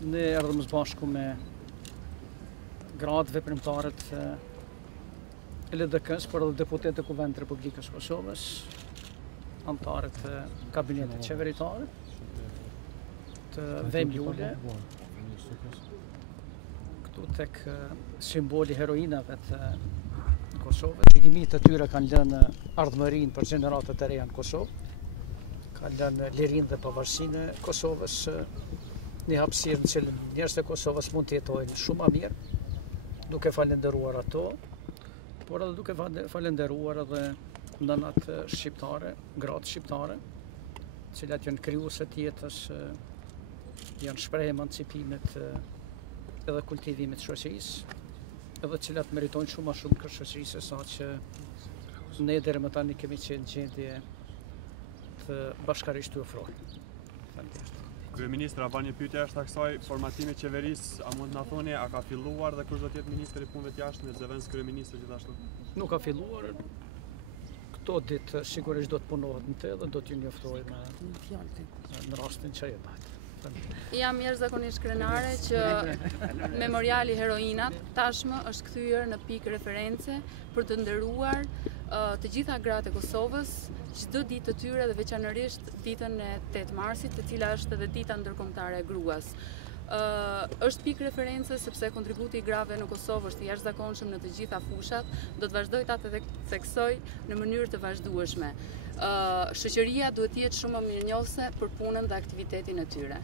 Ne erdhëm së bashku me gratë veprimtarët e LDK-s, por edhe deputetë e Kuvendit të Republikës Kosovës, anëtarët e kabinetit qeveritare, të Vem Lule, këtu tek simboli heroinave të Kosovës. Çigimit të tyre kanë lënë ardhmërinë për gjeneratët e reja në Kosovë, kanë lënë lirinë dhe pavarësinë e Kosovës, një hapësirë në cilën njerëzit e Kosovës mund të jetojnë shumë më mirë, duke falenderuar ato, por edhe duke falenderuar edhe nënat shqiptare, gratë shqiptare, të cilat janë krijuese të jetës, janë shprehje emancipimit edhe kultivimit të shoqërisë, edhe të cilat meritojnë shumë më shumë kërë shoqërisë sa që ne deri më tani kemi qenë në gjendje të bashkarisht të ofrojmë. Kryeministra, pa një pyetje është kësaj formatimi qeverisë, a mund na thoni a ka filluar dhe kush do të jetë ministri i punëve të jashtme, zëvendës kryeministri gjithashtu? Nuk ka filluar. Këto ditë sigurisht do të punohet në të dhe do t'ju njoftojmë në rastin që e bëhet. Jam jashtëzakonisht krenare që memoriali heroinat tashmë është kthyer në pikë reference për të nderuar të gjitha gratë e Kosovës çdo ditë të tyre dhe veçanërisht ditën e 8 marsit, e cila është edhe dita ndërkombëtare e gruas. Është pikë reference sepse kontributi i grave në Kosovë është i jashtëzakonshëm në të gjitha fushat, do të vazhdoj ta theksoj në mënyrë të vazhdueshme. Shoqëria duhet të jetë shumë më mirënjohëse për punën dhe aktivitetin e tyre.